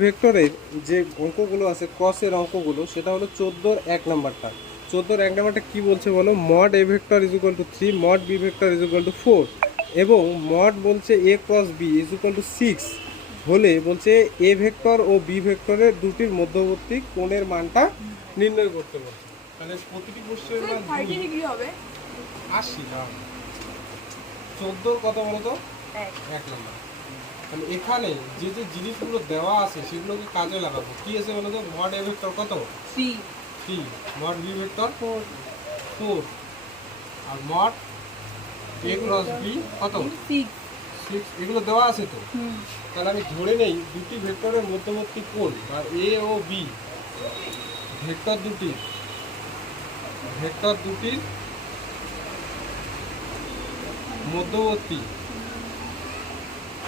ভেক্টরের যে অঙ্কগুলো আছে কসের অঙ্কগুলো সেটা হলো 14 এক নাম্বারটা। 14 এক নাম্বারটা কি বলছে বলো, mod A vector is equal to 3, mod B vector is equal to 4 এবং মড বলছে A cross B is equal to 6 হলে বলছে এ ভেক্টর ও বি ভেক্টরের দুটির মধ্যবর্তী কোণের মানটা নির্ণয় করতে বলছে। তাহলে প্রতিটি কোশ্চেনের মান 30 ডিগ্রি হবে। 80 না 14 কত বলো তো এক। এক নাম্বার। তাহলে এখানে যে যে জিনিসগুলো দেওয়া আছে সেগুলোকে কাজে লাগাবো। কি আছে বলো তো, মড এ ভেক্টর কত 3, মড বি ভেক্টর 4 আর মড এ ক্রস বি কত 6, এগুলো দেওয়া আছে তো। তাহলে আমি ধরে নেই দুটি ভেক্টরের মধ্যবর্তী কোণ বা এ ও বি ভেক্টর দুটির মধ্যবর্তী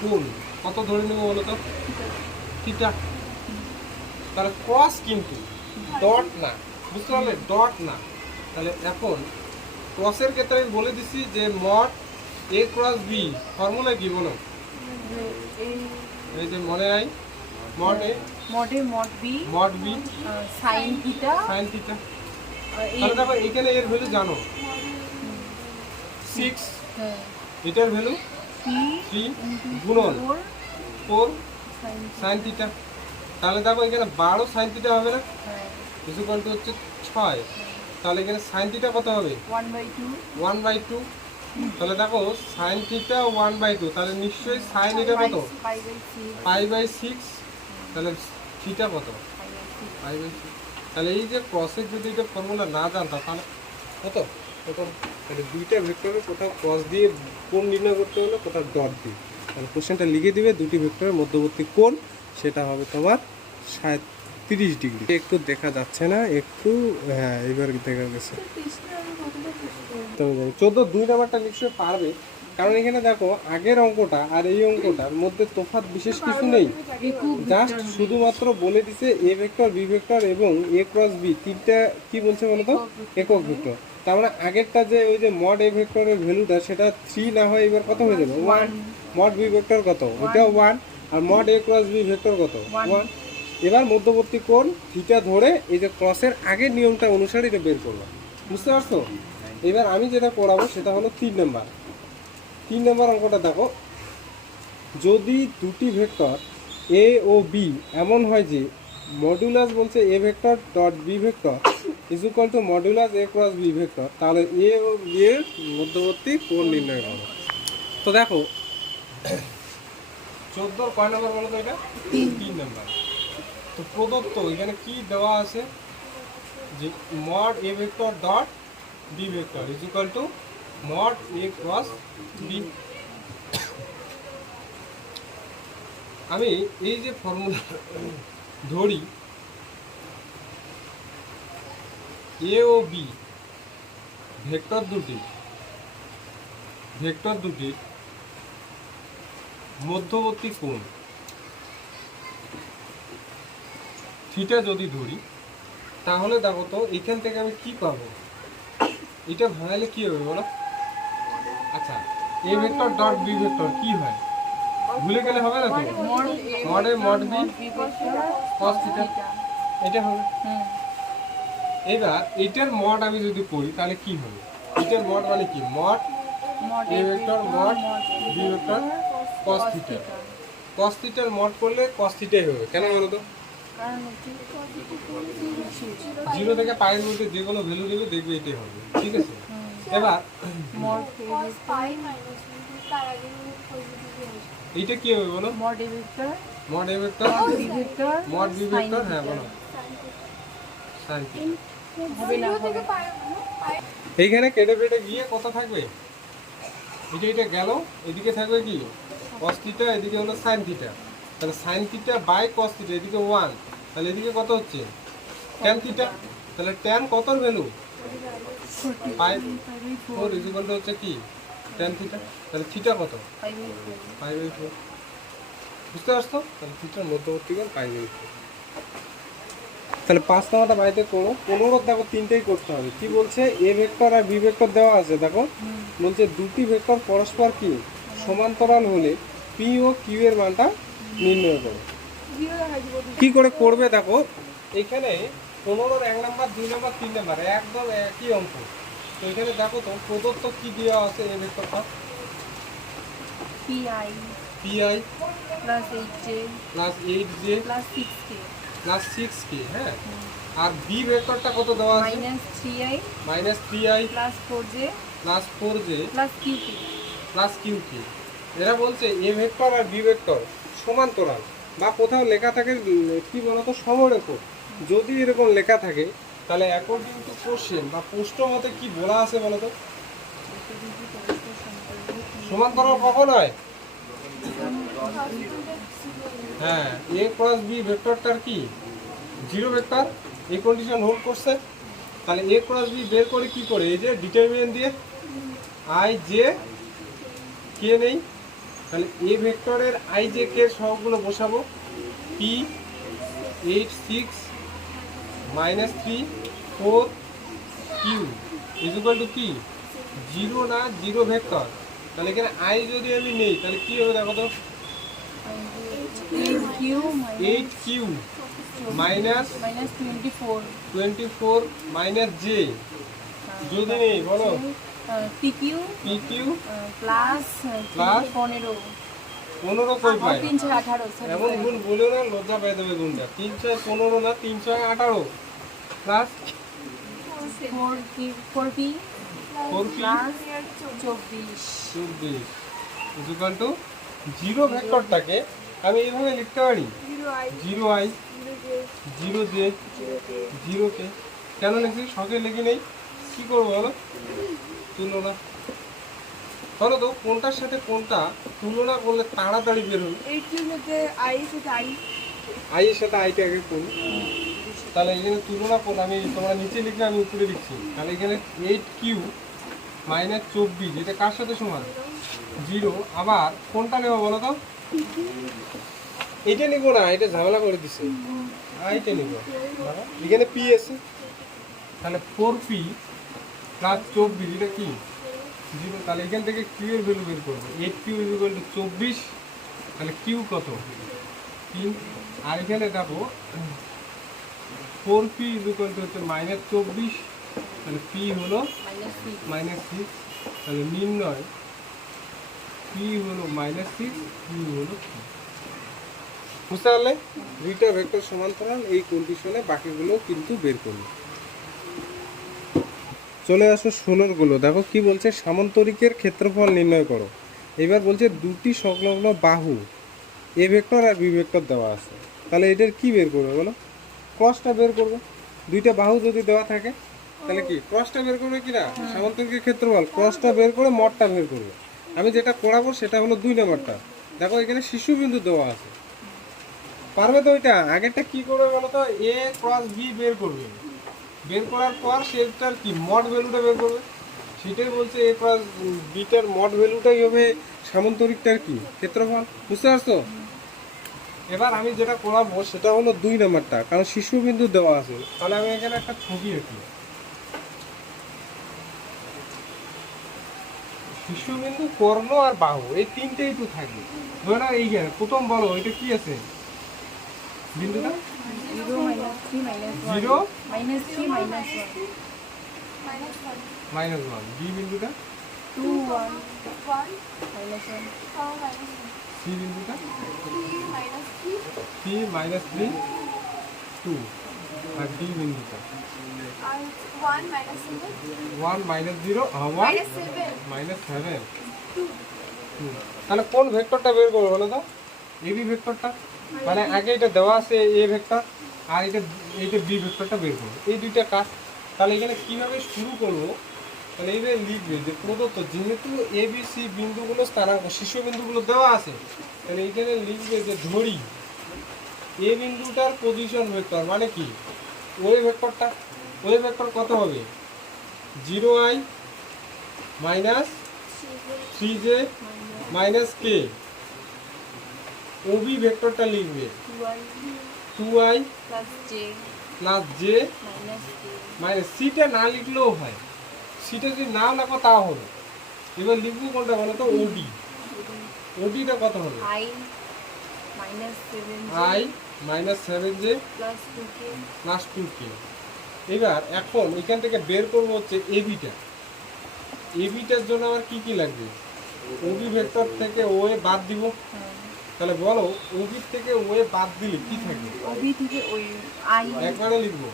কোণ কত ধরে নেব বলো তো, থিটা। তাহলে ক্রস কিন্তু ডট না, বুঝতে পারলে, ডট না। তাহলে এখন ক্রসের ক্ষেত্রে আমি বলে দিছি যে mod A cross B formula কি বলো, এই যে মনে নাই, mod A mod B sine theta. তাহলে দেখো এখানে এর ভ্যালু জানো 6, এটার ভ্যালু 3 গুণন 4 সাইন থিটা। তাহলে দেখো এখানে 12 সাইন থিটা হবে না, ইকুয়াল টু হচ্ছে 6। তাহলে এখানে সাইন থিটা কত হবে 1/2। তাহলে দেখো সাইন থিটা 1/2, তাহলে নিশ্চয়ই সাইন এটা কত π/6, তাহলে থিটা কত π/6। তাহলে এই যে ক্রসের যদি এটা ফর্মুলা না জানতাম তাহলে কত এরকম, তাহলে দুইটা ভেক্টরের কোথাও ক্রস দিয়ে কোণ নির্ণয় করতে হলে কোথাও ডট দিয়ে, তাহলে কোশ্চেনটা লিখে দিবে দুটি ভেক্টরের মধ্যবর্তী কোণ সেটা হবে তোমার 30 ডিগ্রি। একটু দেখা যাচ্ছে না, একটু হ্যাঁ এবার দেখা গেছে। তো 14 2 নাম্বারটা নিশ্চয়ই পারবে, কারণ এখানে দেখো আগের অঙ্কটা আর এই অঙ্কটার মধ্যে তফাৎ বিশেষ কিছু নেই, জাস্ট শুধুমাত্র বলে দিছে এ ভেক্টর বি ভেক্টর এবং এ ক্রস বি তিনটা কি বলছে বলো তো একক ভেক্টর। তার মানে আগেরটা যে ওই যে মড এ ভেক্টরের ভ্যালুটা সেটা 3 না হয় এবার কত হয়ে যাবে 1, মড বি ভেক্টর কত ওটাও 1 আর mod A cross B vector কত 1। এবার মধ্যবর্তী কোণ থিটা ধরে এই যে ক্রসের আগের নিয়মটা অনুসারে এটা বের করলাম, বুঝতে পারছো। এবার আমি যেটা করাবো সেটা হলো 3 নাম্বার অঙ্কটা। দেখো যদি দুটি ভেক্টর এ ও বি এমন হয় যে মডুলাস বলছে A vector dot B vector is equal to modulus A cross B vector, তাহলে এ ও বি এর মধ্যবর্তী কোণ নির্ণয় করো। তো দেখো 14 কয় নাম্বার বলো তো, এটা 3 নাম্বার। তো প্রদত্ত এখানে কি দেওয়া আছে যে mod A vector dot B vector is equal to mod A cross B. আমি এই যে ফর্মুলা ধরি এ ও বি ভেক্টর দুটির মধ্যবর্তী কোণ থিটা যদি ধরি, তাহলে দেখো তো এখান থেকে আমি কি পাবো, এটা ভাঙালে কি হবে বলো। আচ্ছা A vector dot B vector কি হয় ভুলে গেলে হবে না তো, mod A mod B cos theta এটা হবে। এবার এটার মড আমি যদি করি তাহলে কি হবে, এটার মড মানে কি mod A vector mod B vector cos theta. cos থিটার মড করলে cos থিটাই হবে, কেন বলো তো, 0 থেকে পাই এর মধ্যে যে কোনো ভ্যালু নেবে দেখবে এটাই হবে, ঠিক আছে। এবার এইটা কি হবে বলো, mod A vector mod B vector, হ্যাঁ বলো সাইন থিটা। এইখানে কেটে কেটে গিয়ে কত থাকবে, এটা গেল, এদিকে থাকবে কি cos থিটা, এদিকে হলো সাইন থিটা। তাহলে sine theta by cos theta, এদিকে 1, তাহলে এদিকে কত হচ্ছে tan থিটা। তাহলে tan কতর ভ্যালু π/4 ইজ ইকুয়াল টু হচ্ছে কি tan থিটা। তাহলে থিটা কত π/4, বুঝতে পারছো। তাহলে থিটার মধ্যবর্তী কোণ π/4। তাহলে 5 নাম্বারটা বাড়িতে করো। 15 দেখো তিনটেই করতে হবে। কি বলছে এ ভেক্টর আর বি ভেক্টর দেওয়া আছে, দেখো বলছে দুটি ভেক্টর পরস্পর কি সমান্তরাল হলে পি ও কিউ এর মানটা নির্ণয় করো। জিরো দেখা দিব কি করে করবে দেখো, এখানে 15-র 1 নাম্বার 2 নাম্বার 3 নাম্বার একদম একই অঙ্ক। তো এখানে দেখো তো প্রদত্ত কি দেওয়া আছে এই ভেক্টরটা, pi pi plus 8j plus 8j plus 6k plus 6k, হ্যাঁ। আর বি ভেক্টরটা কত দেওয়া আছে, minus 3i minus 3i plus 4j plus 4j plus qk। Plus q k. এরা বলছে এ ভেক্টর আর বি ভেক্টর সমান্তরাল, বা কোথাও লেখা থাকে কি বলতো সমরেখ। যদি এরকম লেখা থাকে তাহলে অ্যাকর্ডিং টু কোশ্চেন বা প্রশ্ন মতে কি বলা আছে বলতো, সমান্তরাল কখন হয়? হ্যাঁ, এ ক্রস বি ভেক্টরটার কি জিরো ভেক্টর, এই কন্ডিশন হোল্ড করছে। তাহলে এ ক্রস বি বের করে কি করে, এই যে ডিটারমিনেন্ট দিয়ে আই জে কে নেই, তাহলে এ ভেক্টরের আই জে কে সহগগুলো বসাবো, P 8 6 minus 3 4 Q is equal to কি জিরো না জিরো ভেক্টর। তাহলে এখানে আই যদি আমি নেই তাহলে কি হবে দেখো তো, 8q 8 Q minus minus 24 24 minus J, যদি নেই বলো pq P Q plus plus 15 15 কই পাই, 318 এমন গুণ বলেও না লজ্জা পেয়ে দেবে গুণটা, 3 6 15 না 3 6 18 plus 4p 4p plus 24 24 equal to zero ভেক্টরটাকে আমি এইভাবে লিখতে পারি, zero I zero J zero K. কেন লিখছি, শখে লিখি নেই, কি করবো বলো, তুলনা বলো তো কোনটার সাথে কোনটা তুলনা করলে তাড়াতাড়ি বের হবে। 8q সাথে i সাথে i আই এর সাথে আইটা আগে করি, তাহলে এখানে তুলনা করলে আমি তোমরা নিচে লিখলে আমি উপরে লিখছি, তাহলে এখানে 8q মাইনাস 24 এটা কার সাথে সমান, জিরো। আবার কোনটা নেবো বলো তো, এটা নিবো না, এটা ঝামেলা করে দিছে, আইটা নিব, এখানে পি আছে, তাহলে 4p প্লাস 24 এটা কি জিরো। তাহলে এখান থেকে কিউ এর ভ্যালু বের করবো, 8q ইজ ইকুয়াল টু 24, তাহলে কিউ কত 3। আর এখানে দেখো 4p ইজ ইকুয়াল টু হচ্ছে মাইনাস 24, তাহলে p হলো মাইনাস 6, তাহলে নির্ণয় p হলো মাইনাস 6, q হলো 3। বুঝতে পারলে দুইটা ভেক্টর সমান্তরাল, এই কন্ডিশনে বাকিগুলো কিন্তু বের করবে। চলে আসো 16 গুলো, দেখো কি বলছে, সামান্তরিকের ক্ষেত্রফল নির্ণয় করো। এবার বলছে দুটি সংলগ্ন বাহু এ ভেক্টর আর বি ভেক্টর দেওয়া আছে, তাহলে এটার কি বের করবে বলো, ক্রসটা বের করবে। দুইটা বাহু যদি দেওয়া থাকে তাহলে কি ক্রসটা বের করবে কিনা, সামান্তরিকের ক্ষেত্রফল ক্রসটা বের করে মডটা বের করবে। আমি যেটা করাবো সেটা হলো 2 নাম্বারটা, দেখো এখানে শিশুবিন্দু দেওয়া আছে, পারবে তো ওইটা। আগেরটা কি করবে বলো তো, এ ক্রস বি বের করবে, বের করার পর সেটার কি মড ভ্যালুটা বের করবে, সেটাই বলছে এ ক্রস বিটার মড ভ্যালুটাই হবে সামান্তরিকটার কি ক্ষেত্রফল। বুঝতে পারছো? এবার আমি যেটা করাবো সেটা হলো 2 নাম্বারটা, কারণ শিশুবিন্দু দেওয়া আছে। তাহলে আমি এখানে একটা ছবি আঁকি, শিশুবিন্দু কর্ণ আর বাহু এই তিনটেই তো থাকবে। ধরে নাও এইখানে প্রথম বলো এটা কি আছে, বিন্দুটা 0 minus 3 minus 1 zero minus 3 minus 1 minus 1, B বিন্দুটা 2 1 minus 1 সি বিন্দুটা 3 মাইনাস 3 2, আর ডি বিন্দুটা 1 মাইনাস 0 1 মাইনাস 7 2। তাহলে কোন ভেক্টরটা বের করবো বলো তো, এবি ভেক্টরটা, মানে আগে এটা দেওয়া আছে এ ভেক্টর, আর এইটা বি ভেক্টরটা বের করবো, এই দুইটা কাজ। তাহলে এখানে কিভাবে শুরু করবো, তাহলে এইভাবে লিখবে যে প্রদত্ত যেহেতু এ বি সি বিন্দুগুলো স্থানাঙ্ক শীর্ষ বিন্দুগুলো দেওয়া আছে, তাহলে এইখানে লিখবে যে ধরি এ বিন্দুটার পজিশন ভেক্টর মানে কি ওই ভেক্টরটা, ওই ভেক্টর কত হবে 0i মাইনাস 3j মাইনাস কে। ওবি ভেক্টরটা লিখবে 2i plus j plus j minus k minus সিটা না লিখলেও হয়, সিটা যদি নাও লেখো তাও হবে। এবার লিখবো কোনটা বলো তো, ওডি, ওডিটা কত হবে I minus 7j i minus 7j plus 2k plus 2k। এবার এখন এখান থেকে বের করবো হচ্ছে এবিটা। এবিটার জন্য আমার কি কি লাগবে? ওবি ভেক্টর থেকে ওয়ে বাদ দিব। তাহলে বলো ওবি থেকে ওয়ে বাদ দিলে কি থাকবে? ওবি থেকে ওই আই একবারে লিখবো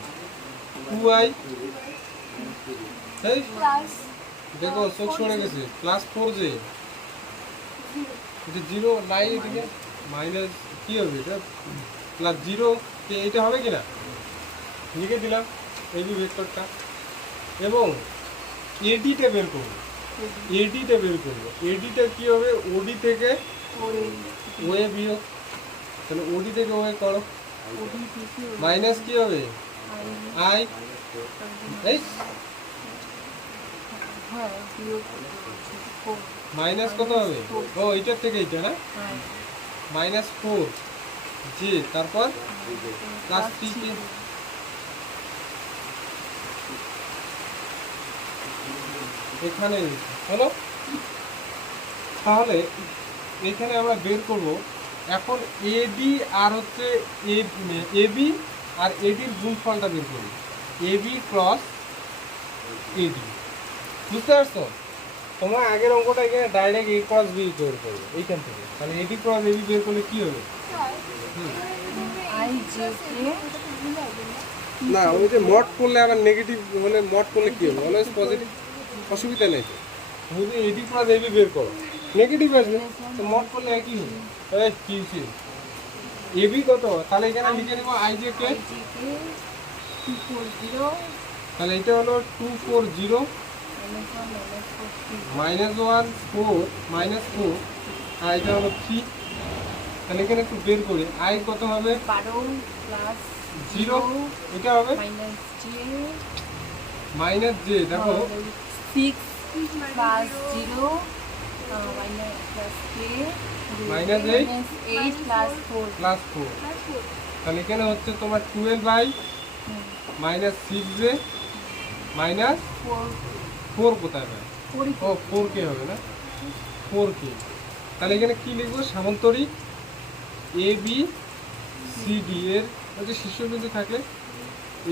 2i, এই প্লাস দেখো চোখ সরে গেছে, প্লাস 4j, এটা 0 নাই, এদিকে মাইনাস কি হবে এটা, প্লাস 0 কে, এইটা হবে কিনা লিখে দিলাম এবি ভেক্টরটা। এবং এডিটা বের করবো, এডিটা বের করবো। এডিটা কি হবে? ওডি থেকে ওয়ে বিয়োগ, তাহলে ওডি থেকে ওয়ে করো, ওবি থেকে মাইনাস কি হবে আই আই, এই হ্যাঁ বিয়োগ 4 মাইনাস কত হবে? ও এইটার থেকে এইটা না, হ্যাঁ মাইনাস 4 জি, তারপর প্লাস 3k। এখানে হলো। তাহলে এখানে আমরা বের করব এখন এডি আর হচ্ছে এবি আর এডির গুণফলটা বের করব, এবি ক্রস এডি। বুঝতে পারছো? তোমরা আগের অঙ্কটা এখানে ডাইরেক্ট এ ক্রস বি বের করবে এইখান থেকে, তাহলে এডি ক্রস এবি বের করলে কি হবে? আই জে কে না, ওই যে মড করলে আবার নেগেটিভ হলে, মড করলে কি হবে? অলওয়েজ পজিটিভ, অসুবিধা নেই তো। যদি এডি ক্রস এবি বের করো নেগেটিভ আসবে, তো মড করলে একই হবে। এই কি হচ্ছে এবি কত? তাহলে এখানে লিখে নেব I J K, J K 240 তাহলে এটা হলো 240 মাইনাস 1 মাইনাস 4 আর এটা হলো 3। তাহলে এখানে একটু বের করি, আই কত হবে? 12 প্লাস 0, এটা হবে মাইনাস জে মাইনাস জে, দেখো 6 প্লাস 0 মাইনাস প্লাস কে মাইনাস 8 8 প্লাস 4 প্লাস 4। তাহলে এখানে হচ্ছে তোমার 12 মাইনাস 6j মাইনাস 4 কোথায় পায়? ও 4k হবে না, 4k। তাহলে এখানে কি লিখবো? সামান্তরিক এ বি সি ডি এর হচ্ছে শীর্ষবিন্দু থাকলে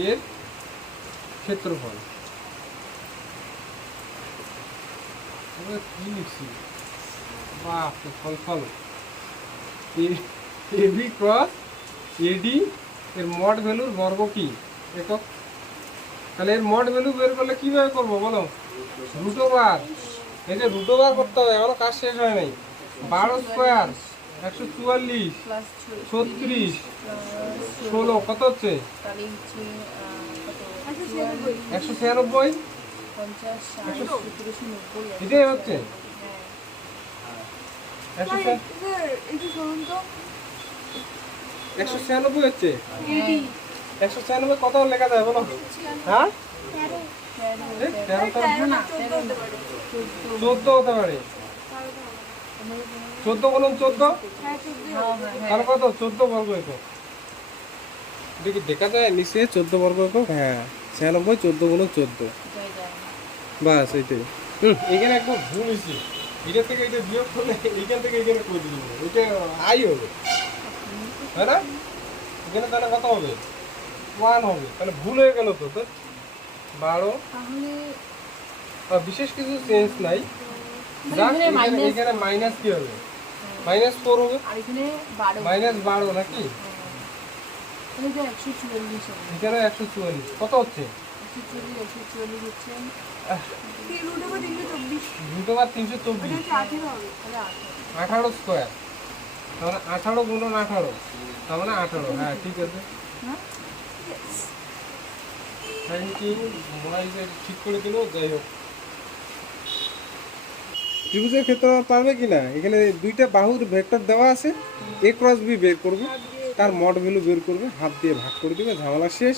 এর ক্ষেত্রফল। আমরা কি লিখছি? বাপ রে, ফল এ বি ক্রস এডি এর মড ভ্যালুর বর্গ কি একক। তাহলে এর মড ভ্যালু বের করলে কিভাবে করবো বলো? রুট ওভার, এই যে রুট ওভার করতে হবে, এখনো কাজ শেষ হয় নাই। 12 স্কোয়ার 144 প্লাস 36 16 কত হচ্ছে? তাহলে হচ্ছে কত 196, 50 60 70 90 এটাই হচ্ছে হ্যাঁ 196 হচ্ছে। 196 কত লেখা যায় বলো? হ্যাঁ 13 না 14 হতে পারে, 14 গুণন 14, তাহলে কত? 14 বর্গ একক। দেখি দেখা যায় নিচে 14 বর্গ একক, হ্যাঁ 96 14 গুণন 14, বাস এইটাই। এখানে একদম ভুল হয়েছে, এটা থেকে এটা বিয়োগ করলে এইখান থেকে এখানে করে দিল, এটা আই হবে, তাই না? এখানে তাহলে কত হবে? 1 হবে, তাহলে ভুল হয়ে গেল তো। 12 তাহলে বিশেষ কিছু চেঞ্জ নাই, এখানে মাইনাস কি হবে? মাইনাস 4 হবে, আর এখানে 12 মাইনাস 12 নাকি? তাহলে তো 144 হবে এখানে 144 কত হচ্ছে? 144 হচ্ছে রুট ওভার 324, তাহলে 18 স্কোয়ার, তাহলে 18 গুণন 18, তার মানে 18। হ্যাঁ ঠিক আছে, হ্যাঁ থ্যাংক ইউ। মনে হয় যে ঠিক করে দিল। যাই হোক, ত্রিভুজের ক্ষেত্র পারবে কিনা? এখানে দুইটা বাহুর ভেক্টর দেওয়া আছে, এ ক্রস বি বের করবে, তার মড ভ্যালু বের করবে, হাফ দিয়ে ভাগ করে দিবে, ঝামেলা শেষ।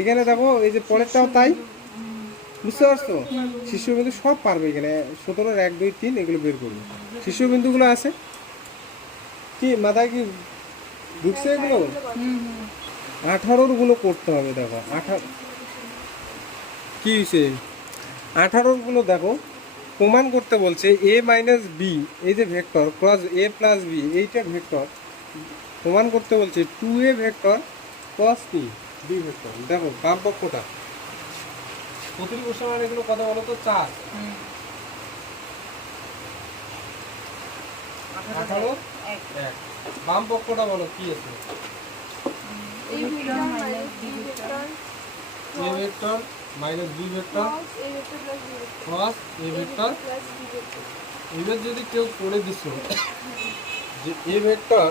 এখানে দেখো এই যে পরেরটাও তাই, বুঝতে পারছো? শীর্ষবিন্দু সব পারবে এখানে, 17 1 2 3 এগুলো বের করবে। শীর্ষবিন্দুগুলো আছে কি মাথায় কি ঢুকছে? এগুলো 18 গুলো করতে হবে। দেখো 18 কি হয়েছে, 18 গুলো দেখো প্রমাণ করতে বলছে। এ মাইনাস বি, এই যে ভেক্টর ক্রস এ প্লাস বি, এইটা ভেক্টর প্রমাণ করতে বলছে 2a vector cos B vector. দেখো বাম পক্ষটা প্রতিটি প্রশ্ন মানে এগুলো কত বলো তো 4 18 1। বাম পক্ষটা বলো কি আছে? a vector minus b vector a vector minus b vector cos a vector. এবার যদি কেউ করে দিছো যে a vector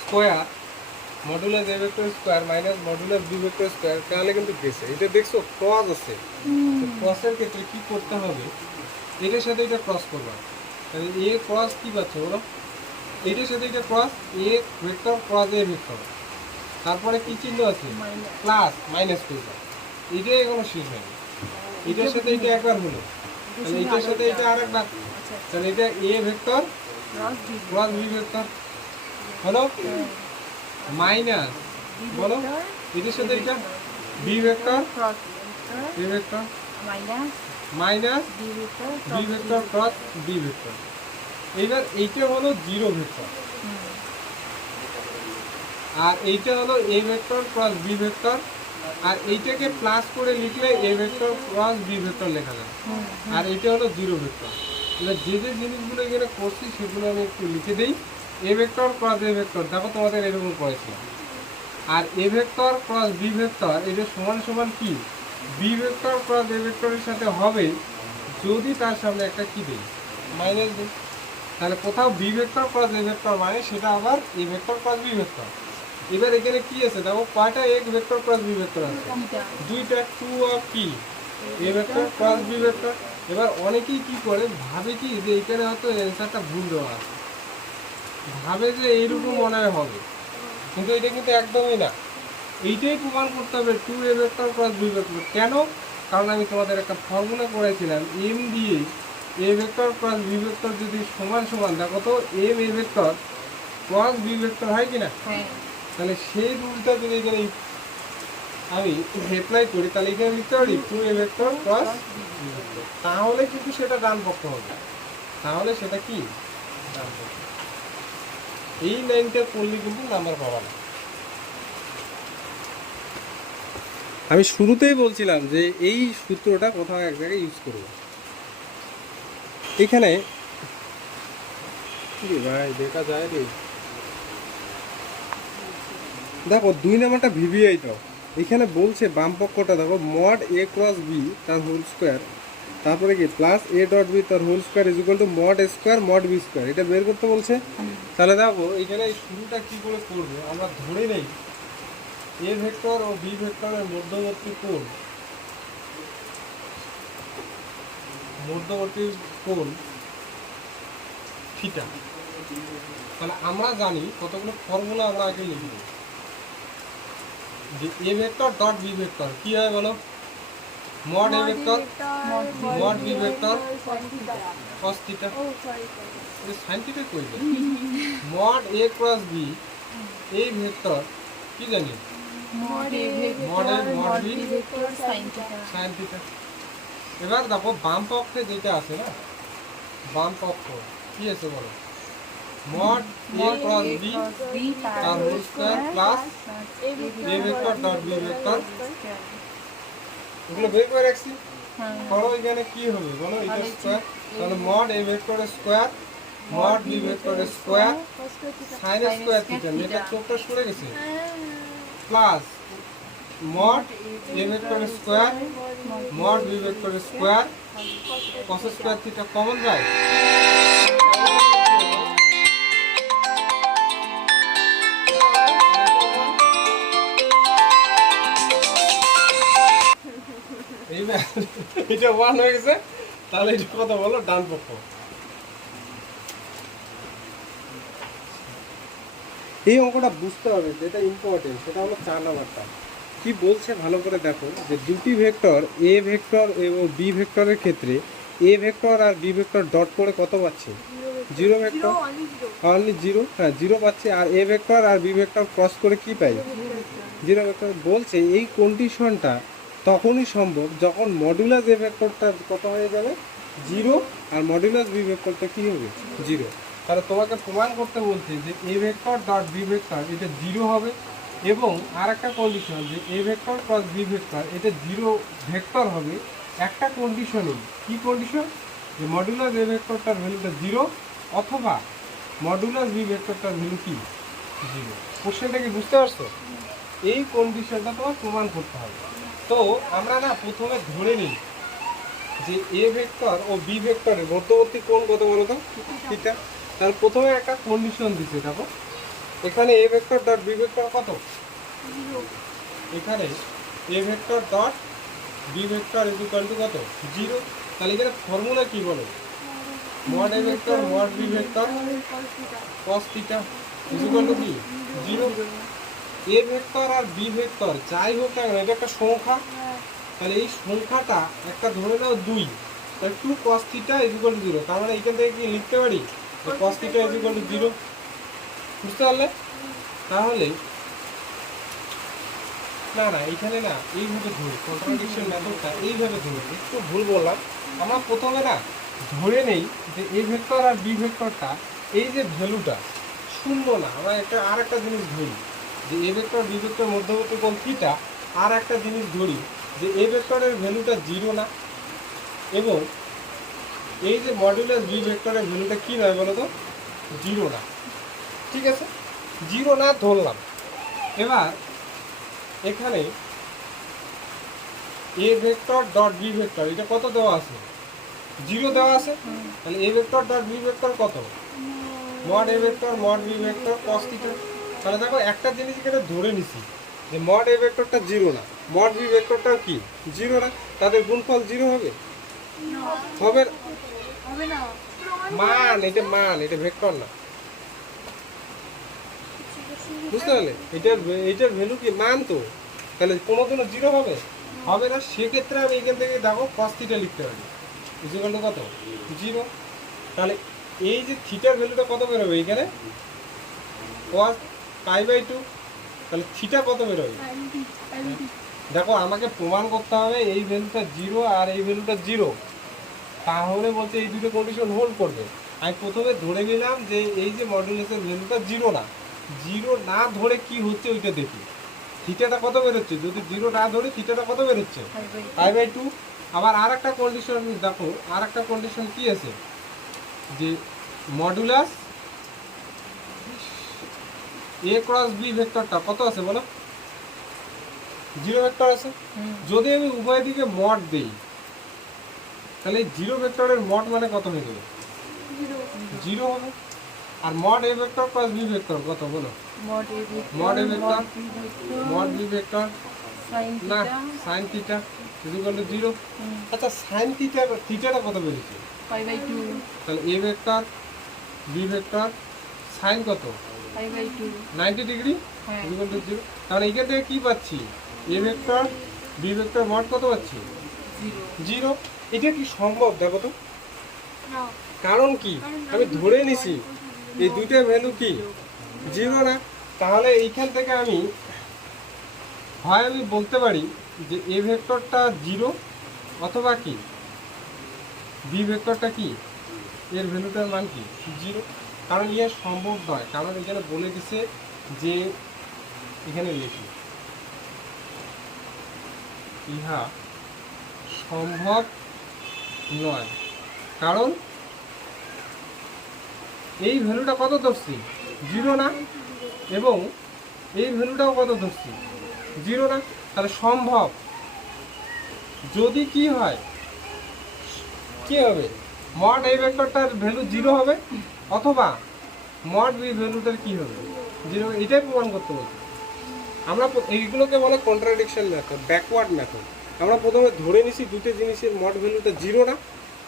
square modulus a vector square minus modulus b vector square, তাহলে কিন্তু গেছে। এটা দেখছো ক্রস আছে, ক্রসের ক্ষেত্রে কি করতে হবে? এটার সাথে এটা ক্রস করবা, তাহলে a ক্রস কি পাচ্ছ বলো? এটার সাথে এটা cross a vector cross a vector, তারপরে কি চিহ্ন আছে? প্লাস মাইনাস করবা। এটাই এখনো শেষ হয়নি। এটার সাথে এটা একবার হলো, তাহলে এটার সাথে এটা আরেকবার, তাহলে এটা a vector cross b vector হলো মাইনাস বলো এটার সাথে এটা b vector cross a vector minus minus b vector b vector cross b vector. এইবার এইটা হলো জিরো ভেক্টর, আর এইটা হলো a vector cross b vector, আর এইটাকে প্লাস করে লিখলে a vector cross b vector লেখা যায়, আর এইটা হলো জিরো ভেক্টর। এবার যে যে জিনিসগুলো এখানে করছি সেগুলো আমি একটু লিখে দিই। a vector cross a vector, দেখো তোমাদের এরকম করেছিলাম। আর a vector cross b vector এটা সমান সমান কি? b ভেক্টর ক্রস a ভেক্টরের সাথে হবে যদি তার সামনে একটা কি দেই, মাইনাস দিই। তাহলে কোথাও b vector cross a vector মানে সেটা আবার a vector cross b vector. এবার এখানে কি আছে দেখো, কয়টা a vector cross b vector আছে? দুইটা, 2 অফ কি a vector cross b vector. এবার অনেকেই কি করে ভাবে কি যে এখানে হয়তো অ্যান্সারটা ভুল দেওয়া আছে, ভাবে যে এইরকম মনে হয় হবে, কিন্তু এটা কিন্তু একদমই না। এইটাই প্রমাণ করতে হবে 2a vector cross b vector. কেন? কারণ আমি তোমাদের একটা ফর্মুলা করেছিলাম m দিয়ে a vector cross b vector যদি সমান সমান, দেখো তো m a vector cross b vector হয় কিনা? তাহলে সেই রুলটা যদি এখানে আমি অ্যাপ্লাই করি তাহলে এখানে লিখতে পারি 2a vector cross b vector, তাহলে কিন্তু সেটা ডান পক্ষ হবে। তাহলে সেটা কি ডান পক্ষ। এই লাইনটা করলে কিন্তু নাম্বার পাবা না। আমি শুরুতেই বলছিলাম যে এই সূত্রটা কোথাও এক জায়গায় ইউজ করব। এখানে ভাই দেখা যায় রে, দেখো 2 নাম্বারটা ভিভিআই দাও। এখানে বলছে বাম পক্ষটা দেখো মড a ক্রস b তার হোল স্কোয়ার, তারপরে কি প্লাস a ডট b তার whole square is equal to mod a square mod b square, এটা বের করতে বলছে। তাহলে দেখো এখানে শুরুটা কি করে করবো, আমরা ধরে নেই a ভেক্টর ও b ভেক্টরের মধ্যবর্তী কোণ থিটা। তাহলে আমরা জানি কতগুলো ফর্মুলা আমরা আগে লিখব যে a vector dot b vector কি হয় বলো? Mod a vector mod b vector cos theta. এই sin থিটা কই যায়? মড a ক্রস b এই ভেক্টর কি জানি? Mod b vector sin theta. এবার দেখো বাম পক্ষে যেটা আছে না, বাম পক্ষ কি আছে বলো? মড a ক্রস b তার whole square plus a vector dot b vector, এগুলো বের করে রাখছি। বলো এখানে কি হবে বলো? এটা স্কয়ার, তাহলে মড a ভেক্টরের স্কয়ার মড b ভেক্টরের স্কয়ার sin স্কয়ার থিটা, এটা চোখটা সরে গেছে, প্লাস মড a ভেক্টরের স্কয়ার মড b ভেক্টরের square cos square theta common যায়। এইবার এটা 1 হয়ে গেছে, তাহলে এটা কত বলো? ডান পক্ষ। এই অঙ্কটা বুঝতে হবে, যেটা ইম্পর্টেন্ট সেটা হলো 4 নাম্বারটা। কি বলছে ভালো করে দেখো, যে দুটি ভেক্টর a ভেক্টর এবং b ভেক্টরের ক্ষেত্রে a ভেক্টর আর b ভেক্টর ডট করে কত পাচ্ছে? 0 ভেক্টর, অনলি 0, হ্যাঁ 0 পাচ্ছে। আর a ভেক্টর আর b ভেক্টর ক্রস করে কি পাই? 0 ভেক্টর। বলছে এই কন্ডিশনটা তখনই সম্ভব যখন মডুলাস a ভেক্টরটা কত হয়ে যাবে? 0, আর মডুলাস b ভেক্টরটা কি হবে? 0। তাহলে তোমাকে প্রমাণ করতে বলছে যে A vector dot B vector এটা 0 হবে, এবং আর একটা কন্ডিশন যে A vector plus B vector এটা 0 ভেক্টর হবে একটা কন্ডিশনেই। কি কন্ডিশন? যে মডুলাস এ ভেক্টরটার ভ্যালুটা 0 অথবা মডুলাস বি ভেক্টরটার ভ্যালু কি 0। কোশ্চেনটা কি বুঝতে পারছো? এই কন্ডিশনটা তোমার প্রমাণ করতে হবে। তো আমরা না প্রথমে ধরে নিই যে এ ভেক্টর ও বি ভেক্টরের মধ্যবর্তী কোণ কত বলো তো? থিটা। তাহলে প্রথমে একটা কন্ডিশন দিচ্ছে, দেখো এখানে A vector dot B vector কত? এখানে A vector dot B vector is equal to কত? 0। তাহলে এখানে ফর্মুলা কি বলো? Mod A vector mod B vector cos theta is equal to কি 0। এ ভেক্টর আর বি ভেক্টর যাই হোক না কেন এটা একটা সংখ্যা, তাহলে এই সংখ্যাটা একটা ধরে নাও 2, তাহলে 2 cos theta is equal to 0। তার মানে এখান থেকে কি লিখতে পারি যে cos theta is equal to 0। বুঝতে পারলে? তাহলে না না এইখানে না এইভাবে ধরি, কন্ট্রাডিকশন মেথডটা এইভাবে ধরি, একটু ভুল বললাম। আমরা প্রথমে না ধরে নেই যে এ ভেক্টর আর বি ভেক্টরটা এই যে ভ্যালুটা শূন্য না। আমরা আর একটা জিনিস ধরি যে এ ভেক্টর বি ভেক্টর মধ্যবর্তী কোণ থিটা, আর একটা জিনিস ধরি যে এ ভেক্টরের ভ্যালুটা 0 না, এবং এই যে মডুলাস বি ভেক্টরের ভ্যালুটা কি নয় বলো তো? 0 না। ঠিক আছে, 0 না ধরলাম। এবার এখানে A vector dot B vector এটা কত দেওয়া আছে? 0 দেওয়া আছে। তাহলে A vector dot B vector কত? Mod A vector mod B vector cos theta. তাহলে দেখো একটা জিনিস এখানে ধরে নিছি যে মড এ ভেক্টরটা 0 না, মড বি ভেক্টরটাও কি 0 না, তাদের গুণফল 0 হবে? হবে না। মান, এটা ভেক্টর না। বুঝতে পারলে? এটার ভ্যালু কি মান, তো তাহলে কোনোদিনও 0 হবে হবে না। সেক্ষেত্রে আমি এখান থেকে দেখো cos থিটা লিখতে পারি ইজ ইকুয়াল টু কত? 0। তাহলে এই যে থিটার ভ্যালুটা কত বেরোবে এখানে? cos π/2। তাহলে থিটা কত বেরোবে? দেখো আমাকে প্রমাণ করতে হবে এই ভ্যালুটা 0 আর এই ভ্যালুটা 0, তাহলে বলছে এই দুটো কন্ডিশন হোল্ড করবে। আমি প্রথমে ধরে নিলাম যে এই যে মডুলাসের ভ্যালুটা 0 না, 0 না ধরে কি হচ্ছে ওইটা দেখি। থিটাটা কত বেরোচ্ছে? যদি 0 না ধরে থিটাটা কত বেরোচ্ছে? π/2। আবার আর একটা কন্ডিশন দেখো, আর একটা কন্ডিশন কি আছে যে মডুলাস এ ক্রস বি ভেক্টরটা কত আছে বলো? 0 ভেক্টর আছে। যদি আমি উভয় দিকে মড দেই তাহলে 0 ভেক্টরের মড মানে কত হয়ে যাবে? 0 হবে। আর mod A vector plus B vector কত বলো? Mod A vector mod B vector না sin theta is equal to 0। আচ্ছা sin থিটাটা কত বেরিয়েছে? π/2। তাহলে A vector B vector sin কত? π/2। 90 ডিগ্রি ইজ ইকুয়াল টু 0। তাহলে এখান থেকে কি পাচ্ছি? A vector B vector mod কত পাচ্ছি? 0। এটা কি সম্ভব দেখো তো? কারণ কি? আমি ধরে নিছি এই দুইটা ভ্যালু কি 0 না। তাহলে এইখান থেকে আমি বলতে পারি যে এ ভেক্টরটা 0 অথবা কি বি ভেক্টরটা কি এর ভ্যালুটার মান কি 0। কারণ ইয়ে সম্ভব নয়, কারণ এখানে বলে দিছে যে এখানে লিখি ইহা সম্ভব নয়, কারণ এই ভ্যালুটা কত ধরছি? 0 না, এবং এই ভ্যালুটাও কত ধরছি? 0 না। তাহলে সম্ভব যদি কি হয়, কি হবে? মড এই ভেক্টরটার ভ্যালু 0 হবে অথবা মড বি ভ্যালুটার কি হবে? 0। এটাই প্রমাণ করতে বলছি। আমরা এইগুলোকে বলে কন্ট্রাডিকশন মেথড, ব্যাকওয়ার্ড মেথড। আমরা প্রথমে ধরে নিছি দুটো জিনিসের মড ভ্যালুটা 0 না,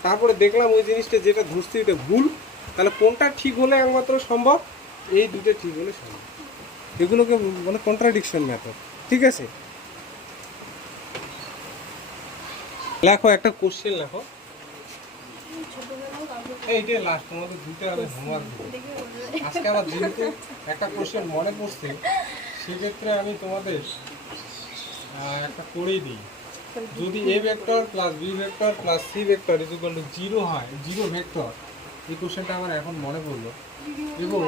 তারপরে দেখলাম ওই জিনিসটা যেটা ধরছি এটা ভুল, তাহলে কোনটা ঠিক হলে একমাত্র সম্ভব? এই দুটো ঠিক হলে সম্ভব। এগুলোকে বলে কন্ট্রাডিকশন মেথড। ঠিক আছে, লেখো একটা কোশ্চেন লেখো। এইটাই লাস্ট, তোমাদের দুটো আমি হোমওয়ার্ক দেবো আজকে। আমার যেহেতু একটা কোশ্চেন মনে পড়ছে, সেক্ষেত্রে আমি তোমাদের একটা করেই দিই। যদি A vector plus B vector plus C vector is equal to 0 হয়, 0 ভেক্টর, এই কোশ্চেনটা আমার এখন মনে পড়লো। এবং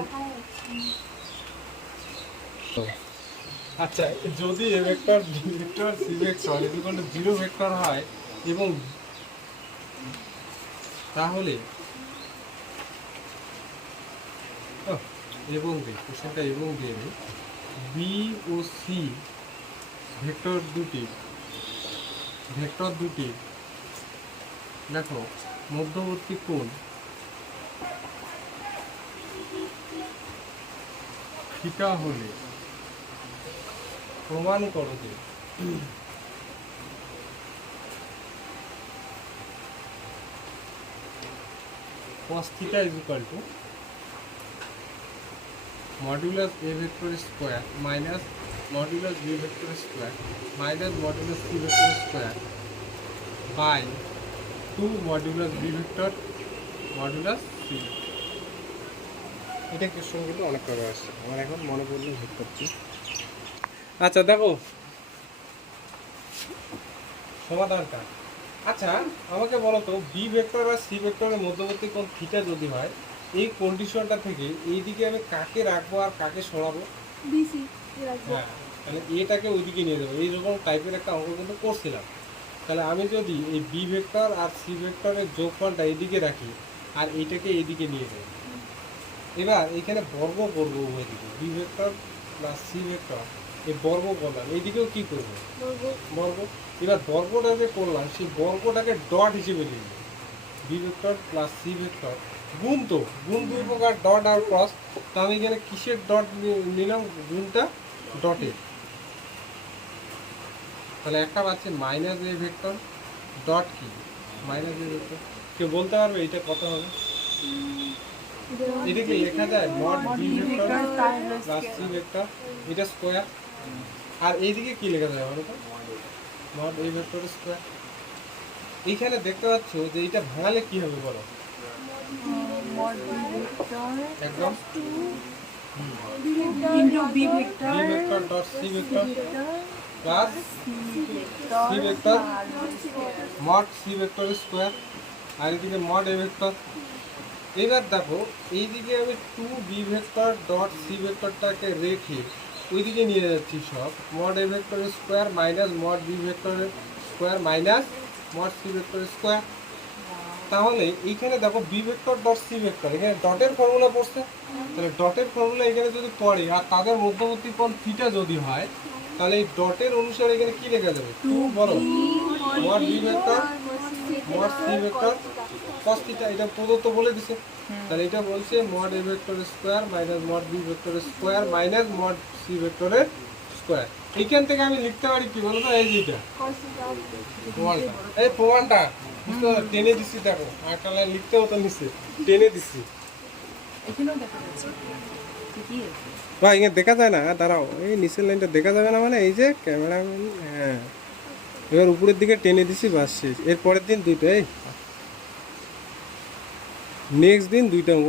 আচ্ছা যদি A vector B vector C vector equal to 0 vector হয় এবং তাহলে এবং দিই কোশ্চেনটা এবং দিয়ে দিই বি ও সি ভেক্টর দুটি দেখো মধ্যবর্তী কোণ থিটা হলে প্রমাণ করো যে cos theta is equal to modulus a vector square minus modulus b vector square minus modulus c vector square by 2 modulus b vector modulus c vector. এটা কোশ্চেনগুলো অনেক করা আসছে আমার এখন মনে পড়লে ভেদ করছি। আচ্ছা দেখো সমাধানটা। আচ্ছা আমাকে বলো তো বি ভেক্টর আর সি ভেক্টরের মধ্যবর্তী কোণ থিটা যদি হয় এই কন্ডিশনটা থেকে এইদিকে আমি কাকে রাখবো আর কাকে সরাবো? বিসি হ্যাঁ, তাহলে এটাকে ওইদিকে নিয়ে যাবো, এইরকম টাইপের একটা অঙ্ক কিন্তু করছিলাম। তাহলে আমি যদি এই বি ভেক্টর আর সি ভেক্টরের যোগফলটা এইদিকে রাখি আর এইটাকে এইদিকে নিয়ে যাই, এবার এখানে বর্গ করবো উভয় দিকে, B vector plus C vector এই বর্গ করলাম, এইদিকেও কি করবো বর্গ। এবার বর্গটা যে করলাম সেই বর্গটাকে ডট হিসেবে নিলাম, B vector plus C vector গুণ, তো গুণ দুই প্রকার ডট আর ক্রস, তো আমি এখানে কিসের ডট নিলাম? গুণটা ডটের। তাহলে একটা পাচ্ছি মাইনাস এ ভেক্টর ডট কি মাইনাস এ ভেক্টর, কেউ বলতে পারবে এটা কত হবে? এটাকে লেখা যায় mod B vector plus C vector, এটা স্কোয়ার। আর এইদিকে কি লেখা যায় বলো তো? Mod A vector square. এইখানে দেখতে পাচ্ছ যে এটা ভাঙালে কি হবে বলো? একদম B vector dot C vector plus C vector mod C vector square, আর এদিকে মড এ ভেক্টর। এবার দেখো এইদিকে আমি 2 বি ভেক্টর ডট সি ভেক্টরটাকে রেখে ওইদিকে নিয়ে যাচ্ছি সব, mod A vector square minus mod B ভেক্টরের square minus mod C vector square. তাহলে এইখানে দেখো B vector dot C vector, এখানে ডটের ফর্মুলা পড়ছে, তাহলে ডটের ফর্মুলা এখানে যদি পড়ে আর তাদের মধ্যবর্তী কোণ থিটা যদি হয়, তাহলে এই ডটের অনুসারে এখানে কি লেখা যাবে? 2 বলো mod B vector mod C vector cos theta, এটা প্রদত্ত বলে দিছে। তাহলে এটা বলছে mod A vector square minus mod B vector square minus mod C ভেক্টরের স্কোয়ার। এইখান থেকে আমি লিখতে পারি কি বলতো? এই যে এটা প্রমাণটা, এই প্রমাণটা বুঝতে পারছো? টেনে দিচ্ছি, দেখো একটা লাইন লিখতে হতো নিচে, টেনে দিচ্ছি। ভাই এখানে দেখা যায় না, দাঁড়াও, এই নিচের লাইনটা দেখা যাবে না মানে এই যে ক্যামেরাম্যান, হ্যাঁ এবার উপরের দিকে টেনে দিছি, বাস শেষ। এর পরের দিন দুইটা, এই নেক্সট দিন দুইটা অঙ্ক